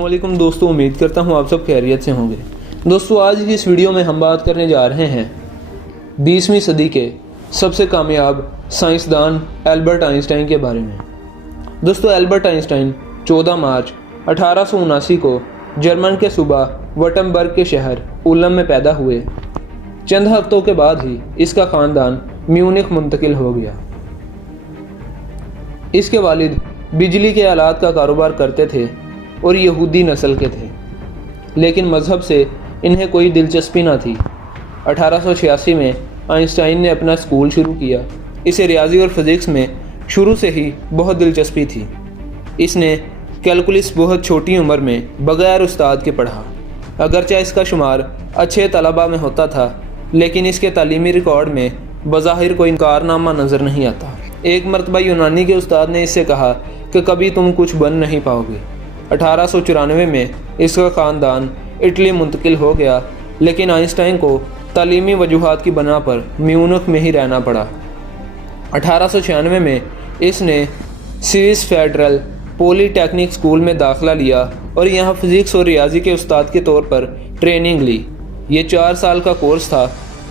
अस्सलामुअलैकुम दोस्तों, उम्मीद करता हूँ आप सब खैरियत से होंगे। दोस्तों, आज की इस वीडियो में हम बात करने जा रहे हैं 20वीं सदी के सबसे कामयाब साइंसदान एल्बर्ट आइंस्टाइन के बारे में। दोस्तों, एल्बर्ट आइंस्टाइन 14 मार्च 1879 को जर्मन के सूबा वटनबर्ग के शहर उलम में पैदा हुए। चंद हफ्तों के बाद ही इसका ख़ानदान म्यूनिख मुंतकिल हो गया। इसके वालिद बिजली के आलात का कारोबार करते थे और यहूदी नस्ल के थे, लेकिन मज़हब से इन्हें कोई दिलचस्पी न थी। 1886 में आइंस्टाइन ने अपना स्कूल शुरू किया। इसे रियाजी और फिज़िक्स में शुरू से ही बहुत दिलचस्पी थी। इसने कैलकुलस बहुत छोटी उम्र में बग़ैर उस्ताद के पढ़ा। अगरचे इसका शुमार अच्छे तलबा में होता था, लेकिन इसके तालीमी रिकॉर्ड में बज़ाहिर कोई कारनामा नज़र नहीं आता। एक मरतबा यूनानी के उस्ताद ने इससे कहा कि कभी तुम कुछ बन नहीं पाओगे। 1894 में इसका ख़ानदान इटली मुंतकिल हो गया, लेकिन आइंस्टाइन को तालीमी वजूहात की बना पर म्यूनिख में ही रहना पड़ा। 1896 में इसने स्विस फेडरल पॉलीटेक्निक स्कूल में दाखिला लिया और यहाँ फ़िज़िक्स और रियाजी के उस्ताद के तौर पर ट्रेनिंग ली। ये 4 साल का कोर्स था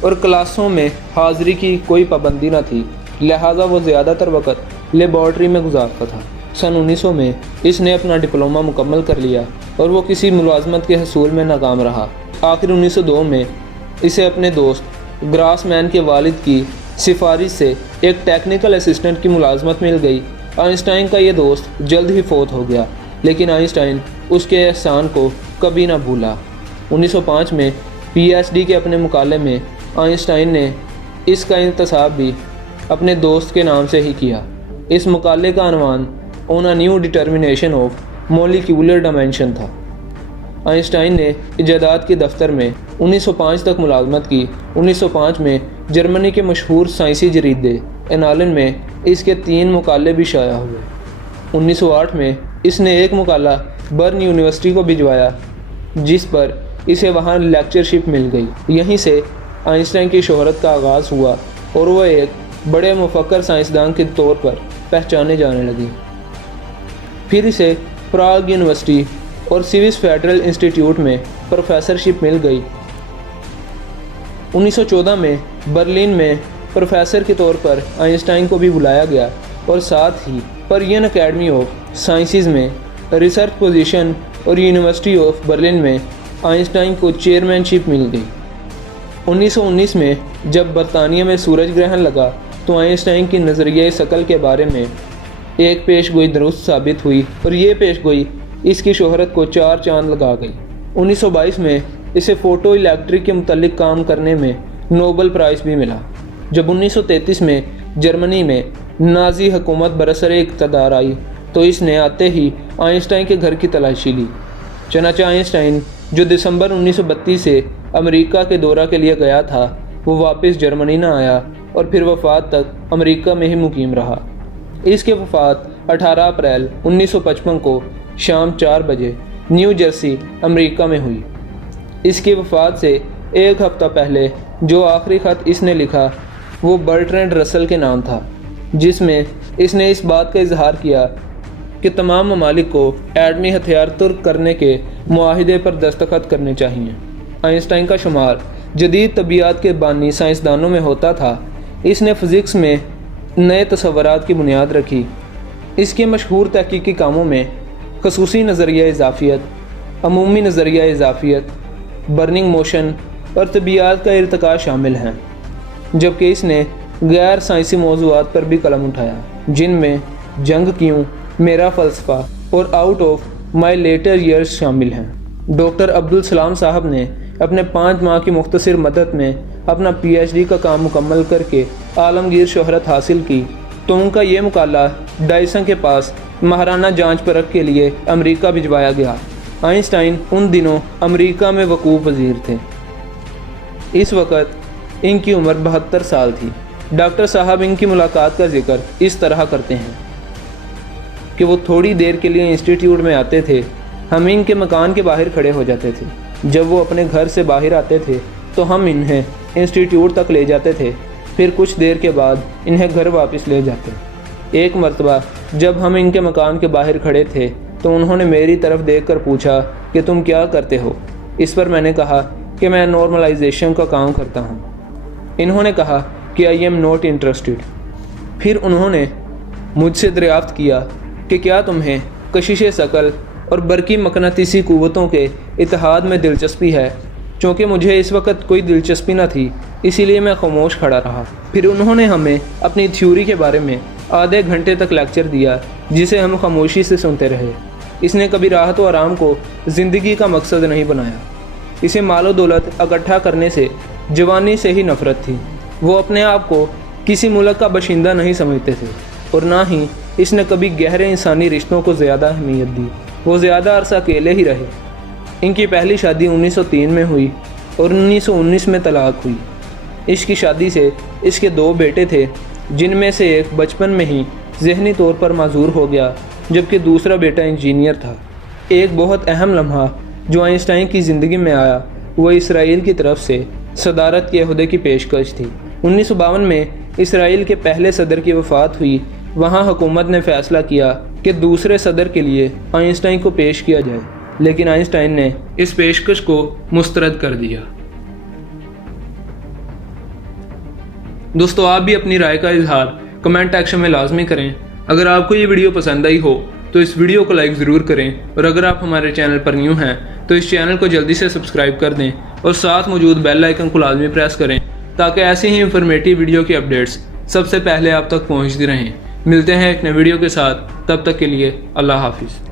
और क्लासों में हाज़िरी की कोई पाबंदी न थी, लिहाजा वो ज़्यादातर वक़्त लेबॉर्ट्री में गुजारता था। सन 1900 में इसने अपना डिप्लोमा मुकम्मल कर लिया और वो किसी मुलाजमत के हसूल में नाकाम रहा। आखिर 1902 में इसे अपने दोस्त ग्रासमैन के वालिद की सिफारिश से एक टेक्निकल असिस्टेंट की मुलाजमत मिल गई। आइंस्टाइन का ये दोस्त जल्द ही फौत हो गया, लेकिन आइंस्टाइन उसके एहसान को कभी ना भूला। 1905 में पीएचडी के अपने मुकाले में आइंस्टाइन ने इसका इंतसाब भी अपने दोस्त के नाम से ही किया। इस मुकाले का अनवान on a new determination of molecular dimension था। आइंस्टाइन ने इजादात के दफ्तर में 1905 तक मुलाजमत की। 1905 में जर्मनी के मशहूर साइंसी जरीदे एनालन में इसके 3 मुकाले भी शाया हुए। 1908 में इसने एक मुकाला बर्न यूनिवर्सिटी को भिजवाया, जिस पर इसे वहाँ लेक्चरशिप मिल गई। यहीं से आइंस्टाइन की शोहरत का आगाज़ हुआ और वह एक बड़े मुफक्कर साइंसदान के तौर पर पहचाने जाने लगी। फिर इसे प्राग यूनिवर्सिटी और स्विस फेडरल इंस्टीट्यूट में प्रोफेसरशिप मिल गई। 1914 में बर्लिन में प्रोफेसर के तौर पर आइंस्टाइन को भी बुलाया गया और साथ ही पर्यन अकेडमी ऑफ साइंसेस में रिसर्च पोजीशन और यूनिवर्सिटी ऑफ बर्लिन में आइंस्टाइन को चेयरमैनशिप मिल गई। 1919 में जब बरतानिया में सूरज ग्रहण लगा तो आइंस्टाइन की नज़रिया शकल के बारे में एक पेशगोई दुरुस्त साबित हुई और ये पेशगोई इसकी शोहरत को 4 चांद लगा गई। 1922 में इसे फ़ोटो इलेक्ट्रिक के मुतल्लिक काम करने में नोबल प्राइज़ भी मिला। जब 1933 में जर्मनी में नाज़ी हुकूमत बरसरे इक़्तिदार आई तो इसने आते ही आइंस्टाइन के घर की तलाशी ली। चनाचा आइंस्टाइन, जो दिसंबर 1932 से अमेरिका के दौरा के लिए गया था, वो वापस जर्मनी न आया और फिर वफ़ात तक अमेरिका में ही मुकीम रहा। इसके वफ़ात 18 अप्रैल 1955 को शाम 4 बजे न्यू जर्सी अमेरिका में हुई। इसकी वफ़ात से एक हफ़्ता पहले जो आखिरी ख़त इसने लिखा वो बर्ट्रैंड रसल के नाम था, जिसमें इसने इस बात का इजहार किया कि तमाम ममालिक को एटमी हथियार तुर्क करने के मुआहिदे पर दस्तखत करने चाहिए। आइंस्टाइन का शुमार जदीद तबीयत के बानी साइंसदानों में होता था। इसने फ़िज़िक्स में नए तसव्वुरात की बुनियाद रखी। इसके मशहूर तहकीकी कामों में ख़ुसूसी नज़रिया इज़ाफ़ियत, अमूमी नज़रिया इज़ाफ़ियत, बर्निंग मोशन और तबीयत का इर्तिका शामिल हैं, जबकि इसने गैर साइंसी मौज़ूआत पर भी कलम उठाया, जिनमें जंग क्यों, मेरा फ़लसफ़ा और out of my later years शामिल हैं। डॉक्टर अब्दुल सलाम साहब ने अपने 5 माह की मुख्तसर मदद में अपना पीएचडी का काम मुकम्मल करके आलमगीर शोहरत हासिल की तो उनका ये मुकाला डायसन के पास महाराना जांच परख के लिए अमेरिका भिजवाया गया। आइंस्टाइन उन दिनों अमेरिका में वकूफ़ वज़ीर थे। इस वक्त इनकी उम्र 72 साल थी। डॉक्टर साहब इनकी मुलाकात का जिक्र इस तरह करते हैं कि वो थोड़ी देर के लिए इंस्टीट्यूट में आते थे। हम इनके मकान के बाहर खड़े हो जाते थे। जब वो अपने घर से बाहर आते थे तो हम इन्हें इंस्टीट्यूट तक ले जाते थे, फिर कुछ देर के बाद इन्हें घर वापस ले जाते। एक मरतबा जब हम इनके मकान के बाहर खड़े थे تو انہوں نے میری طرف دیکھ کر پوچھا کہ تم کیا کرتے ہو؟ اس پر میں نے کہا کہ میں نارملائزیشن کا کام کرتا ہوں۔ انہوں نے کہا کہ آئی ایم ناٹ انٹرسٹڈ۔ پھر انہوں نے مجھ سے دریافت کیا کہ کیا تمہیں کشش ثقل اور برقی مقناطیسی قوتوں کے اتحاد میں دلچسپی ہے؟ چونکہ مجھے اس وقت کوئی دلچسپی نہ تھی، اسی لیے میں خاموش کھڑا رہا۔ پھر انہوں نے ہمیں اپنی تھیوری کے بارے میں آدھے گھنٹے تک لیکچر دیا، جسے ہم خاموشی سے سنتے رہے۔ اس نے کبھی راحت و آرام کو زندگی کا مقصد نہیں بنایا۔ اسے مال و دولت اکٹھا کرنے سے جوانی سے ہی نفرت تھی۔ وہ اپنے آپ کو کسی ملک کا باشندہ نہیں سمجھتے تھے، اور نہ ہی اس نے کبھی گہرے انسانی رشتوں کو زیادہ اہمیت دی۔ وہ زیادہ عرصہ اکیلے ہی رہے۔ ان کی پہلی شادی 1903 میں ہوئی اور 1919 میں طلاق ہوئی۔ اس کی شادی سے اس کے 2 بیٹے تھے، جن میں سے ایک بچپن میں ہی ذہنی طور پر معذور ہو گیا، جبکہ دوسرا بیٹا انجینئر تھا۔ ایک بہت اہم لمحہ جو آئنسٹائن کی زندگی میں آیا وہ اسرائیل کی طرف سے صدارت کے عہدے کی پیشکش تھی۔ 1952 میں اسرائیل کے پہلے صدر کی وفات ہوئی۔ وہاں حکومت نے فیصلہ کیا کہ دوسرے صدر کے لیے آئنسٹائن کو پیش کیا جائے، لیکن آئنسٹائن نے اس پیشکش کو مسترد کر دیا۔ دوستو، آپ بھی اپنی رائے کا اظہار کمنٹ سیکشن میں لازمی کریں۔ اگر آپ کو یہ ویڈیو پسند آئی ہو تو اس ویڈیو کو لائک ضرور کریں، اور اگر آپ ہمارے چینل پر نیو ہیں تو اس چینل کو جلدی سے سبسکرائب کر دیں اور ساتھ موجود بیل آئیکن کو لازمی پریس کریں تاکہ ایسی ہی انفارمیٹیو ویڈیو کی اپڈیٹس سب سے پہلے آپ تک پہنچتی رہیں۔ ملتے ہیں ایک نئے ویڈیو کے ساتھ، تب تک کے لیے اللہ حافظ۔